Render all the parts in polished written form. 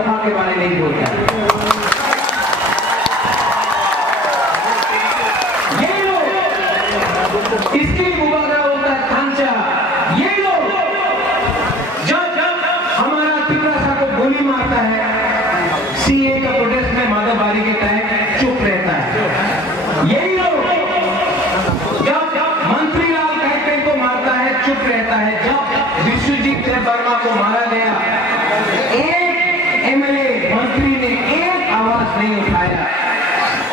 दफा के बारे में नहीं बोलता है। ये लोग इसके लिए मुबारक होता है थांचा। ये लोग जब हमारा तिपरासा को गोली मारता है, सीए का प्रोटेस्ट में माधवबारी के तहत चुप रहता है। यही लोग जब मंत्री लाल कहते को मारता है चुप रहता है। जब विश्वजीत वर्मा को मारा गया, एक एमएलए मंत्री ने एक आवाज नहीं उठाया।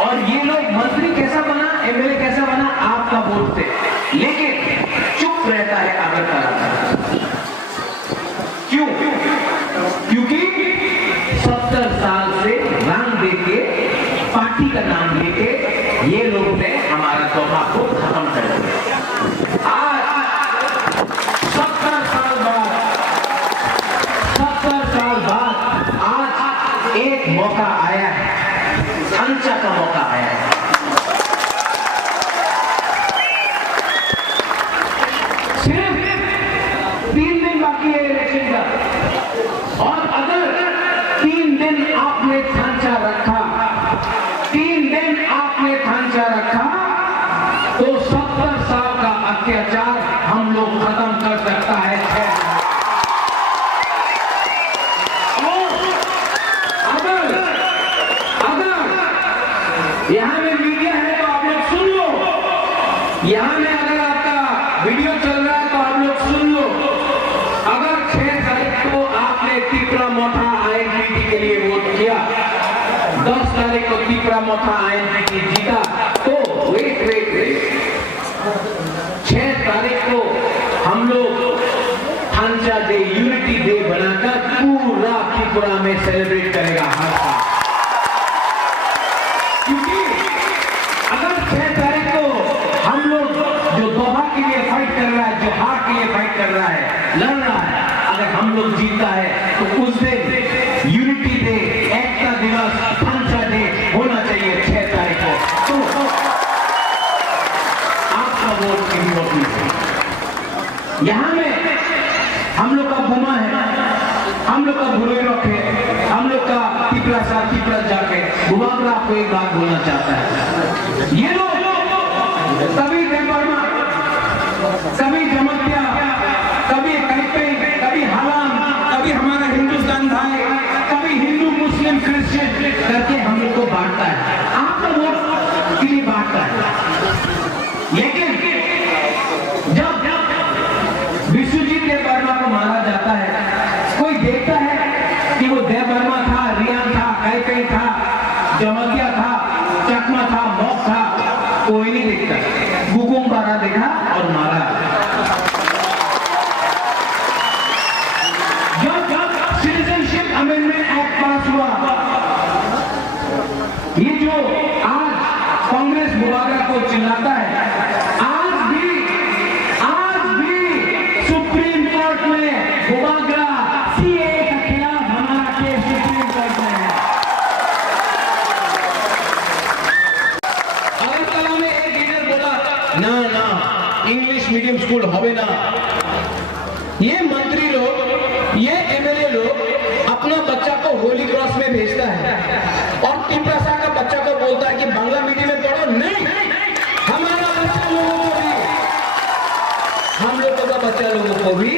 और ये लोग मंत्री कैसा बना, एमएलए कैसा बना, आपका वोट थे, लेकिन चुप रहता है अगरतला। क्यों? क्योंकि 70 साल से रंग देके, पार्टी का नाम लेके ये लोग ने हमारा तोहफा को खत्म कर दिया। आज 70 साल बाद आज एक मौका आया है, थांचा का मौका आया है। सिर्फ 3 दिन बाकी है इलेक्शन का, और अगर 3 दिन आपने थांचा रखा, 3 दिन आपने थांचा रखा, तो 70 साल का अत्याचार हम लोग खत्म कर सकता है। यहां में मीडिया है तो आप लोग सुन लो, यहां में अगर आपका वीडियो चल रहा है तो आप लोग सुन लो। अगर 6 तारीख को आपने तिपरा मोथा आईएनपीटी के लिए वोट किया, 10 तारीख को तिपरा मोथा आईएनपीटी जीता, तो वेट 6 तारीख को हम लोग थांचा डे, यूनिटी डे बनाकर पूरा त्रिपुरा में सेलिब्रेट करेगा हर साल। क्योंकि अगर 6 तारीख को हम लोग जो दोहा के लिए फाइट कर रहा है, जो हार के लिए फाइट कर रहा है, लड़ रहा है, अगर हम लोग जीता है तो उस दिन यूनिटी डे, एकता दिवस, थांचा डे होना चाहिए 6 तारीख को। तो आपका वोट इम्पोर्टेंट है। यहां में हम लोग का बुमा है, हम लोग का भुरेरोक है, हम लोग का तिपरासा जाके बुबागरा आपको एक बात बोलना चाहता है। ये लोग कभी देवबर्मा, कभी जमतिया, कभी कैपेंग, कभी हलाम, कभी हमारा हिंदुस्तान भाई, कभी हिंदू मुस्लिम क्रिश्चियन करके हम लोग को बांटता है, आपका वोट के लिए बांटता है। लेकिन जब विश्वजीत देवबर्मा को मारा जाता है, कोई देखता है कि वो देवबर्मा था, रियान था, कैपेंग था, जमतिया था, चकमा था, मौक था, कोई नहीं देखता। गुकुम बारा देखा और मारा। जब सिटीजनशिप अमेंडमेंट एक्ट पास हुआ, ये जो आज कांग्रेस मुबारक को चिल्लाता है, आज भी सुप्रीम कोर्ट में मुबारक सीए के खिलाफ हमारा केस सुप्रीम कोर्ट में है। अगरतला में एक लीडर बोला ना इंग्लिश मीडियम स्कूल होवे ना। ये मंत्री लोग, ये एमएलए लोग अपना बच्चा को होली क्रॉस में भेजता है और तिपरासा का बच्चा को बोलता है कि बांग्ला मीडियम में पढ़ो। नहीं, हमारा बच्चा लोगों को भी, हम लोगों का बच्चा लोगों को भी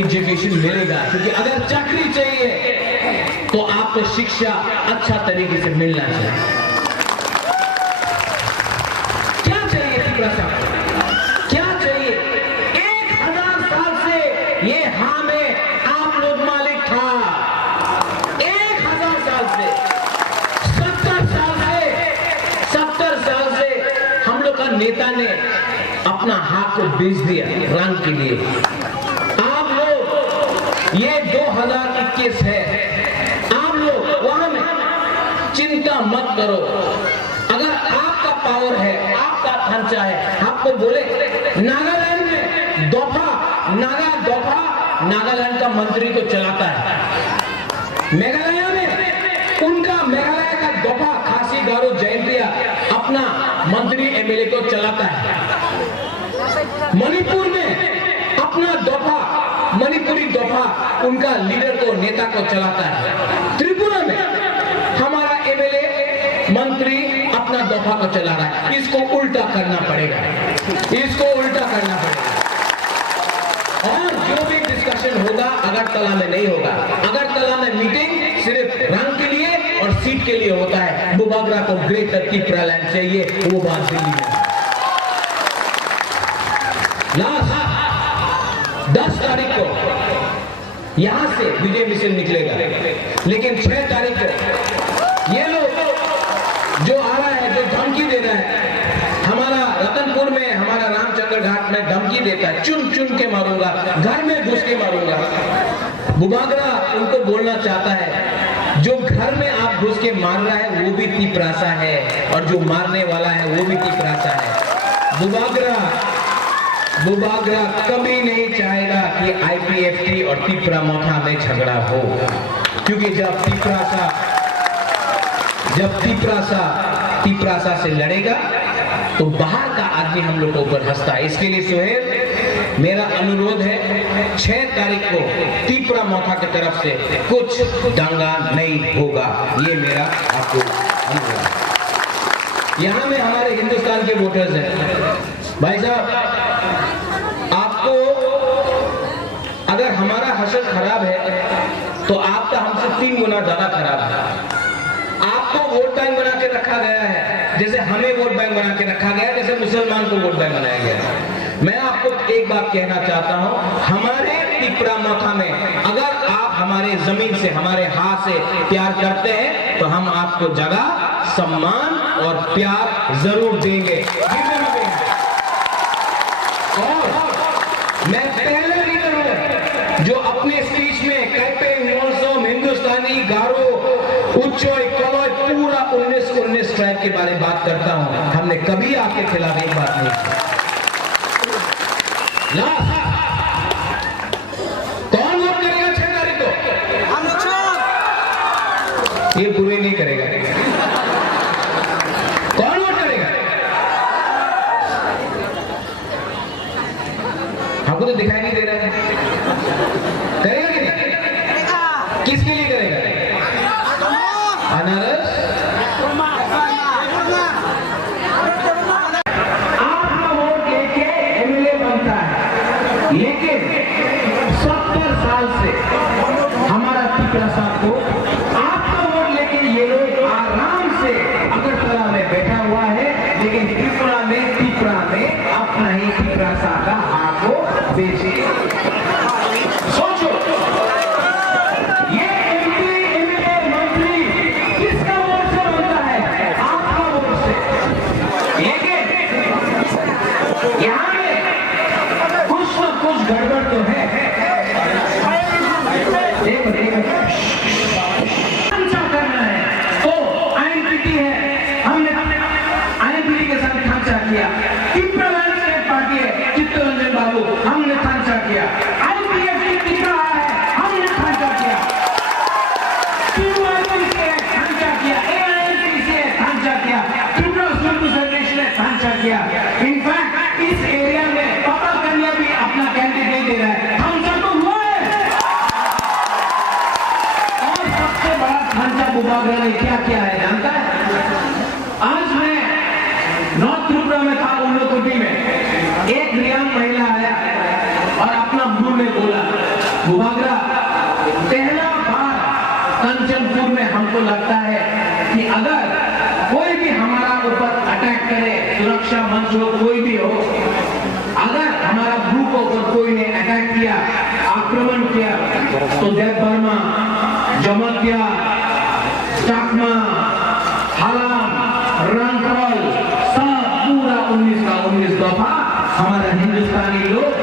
एजुकेशन मिलेगा। क्योंकि अगर चाकरी चाहिए तो आपको शिक्षा अच्छा तरीके से मिलना चाहिए। क्या चाहिए तिपरासा, क्या चाहिए? 1000 साल से ये हाँ में आप लोग मालिक था, 1000 साल से, 70 साल से हम लोग का नेता ने अपना हाथ को बेच दिया रंग के लिए। आप लोग ये 2021 है, आप लोग वहां में चिंता मत करो। अगर आपका पावर है, आपका थांचा है, आपको बोले नागालैंड में नागालैंड का मंत्री तो चलाता है, मेघालय में उनका मेघालय का दोफा खासी गारो जयंतिया अपना मंत्री एमएलए को चलाता है। मणिपुर में अपना दोफा मणिपुरी दफा उनका लीडर को, नेता को चलाता है। त्रिपुरा में हमारा एमएलए मंत्री अपना दफा को चला रहा है। इसको उल्टा करना पड़ेगा, इसको उल्टा करना पड़ेगा। और जो भी डिस्कशन होगा अगरतला में नहीं होगा। अगरतला में मीटिंग सिर्फ रंग के लिए और सीट के लिए होता है। बुबागरा को ग्रेटर त्रिपुरा लैंड चाहिए, वो बात दिल्ली में। लास्ट 10 तारीख को यहां से विजय मिशन निकलेगा, लेकिन 6 तारीख को ये लोग जो आ रहा है, जो धमकी दे रहा है, हमारा रतनपुर में, हमारा रामचंद्र घाट में धमकी देता है, चुन चुन के मारूंगा, घर में घुस के मारूंगा। बुबागरा उनको बोलना चाहता है, जो घर में आप घुस के मार रहा है वो भी तिपरासा है, और जो मारने वाला है वो भी तिपरासा है। बुबागरा कभी नहीं चाहेगा कि आईपीएफटी और तिपरा-मोथा में झगड़ा हो, क्योंकि जब तिपरासा से लड़ेगा तो बाहर का आदमी हम लोग को ऊपर हंसता है। इसके लिए सुहेल, मेरा अनुरोध है 6 तारीख को तिपरा-मोथा की तरफ से कुछ दंगा नहीं होगा, ये मेरा आपको अनुरोध है। यहां में हमारे हिंदुस्तान के वोटर्स हैं भाई साहब, आपको अगर हमारा हशर खराब है तो आपका हमसे 3 गुना ज्यादा खराब है। आपको वोट बैंक बना के रखा गया है, जैसे हमें वोट बैंक बना के रखा गया, जैसे मुसलमान को वोट बैंक बनाया गया है। मैं आपको एक बात कहना चाहता हूं, हमारे तिपरा-मोथा में अगर आप हमारे जमीन से, हमारे हाथ से प्यार करते हैं तो हम आपको जगह, सम्मान और प्यार जरूर देंगे। मैं पहले लीडर हूं जो अपने स्पीच में कैपेंग, मोलसोम, हिंदुस्तानी, गारो, उच्चोय, कलोय, पूरा 19 ट्राइब के बारे में बात करता हूं। हमने कभी आपके खिलाफ एक बात नहीं की। कौन वोट करेगा 6 तारीख को? ये बुरे नहीं करेगा। कौन वोट करेगा? हमको तो दिखाई नहीं दे रहा है। करेगा कि नहीं? किसके लिए करेगा? अनारस? आपका वोट लेके एमएलए बनता है, लेकिन 70 साल से हमारा तिपरा साहब को आपका वोट लेके ये लोग आराम से अगरतला में बैठा हुआ है, लेकिन त्रिपुरा में अपना ही तिपरा साहब का हाथ को बेचे। सोचो, ये एमपी, एमएलए, मंत्री किसका वोट से बनता है? आपका वोट से। लेकिन यहाँ में कुछ न कुछ गड़बड़ तो है। करना है तो आईएनपीटी है, हमने आईएनपीटी के साथ खांचा किया। तिपरालैंड स्टेट पार्टी है, चित्तरंजन बाबू, हमने खांचा किया। आईपीएफटी तिपरा है, हमने खांचा किया। टीयूआईपी से खांचा किया, एआईएनपी से खांचा किया, त्रिपुरा सोशलिस्ट फेडरेशन ने खांचा किया। इनफैक्ट इस एरिया में पता करने भी अपना कैंडिडेट नहीं दे रहा है। खांचा तो हुआ है। और सबसे बड़ा खांचा बुबागरा ने क्या किया है जानता है? आज मैं नॉर्थ त्रिपुरा में था, उन्नकोटी में एक रियांग महिला आया और अपना मुंह में बोला, बुबागरा पहला बार कंचनपुर में हमको लगता है कि अगर कोई भी हमारा ऊपर अटैक करे, सुरक्षा मंच हो, कोई भी हो, अगर हमारा ग्रुप ऊपर कोई ने अटैक किया, आक्रमण किया, तो देव बर्मा, जमतिया, चाकमा, हलाम, रंगकल, सब पूरा 19 का 19 दफा हमारा हिंदुस्तानी लोग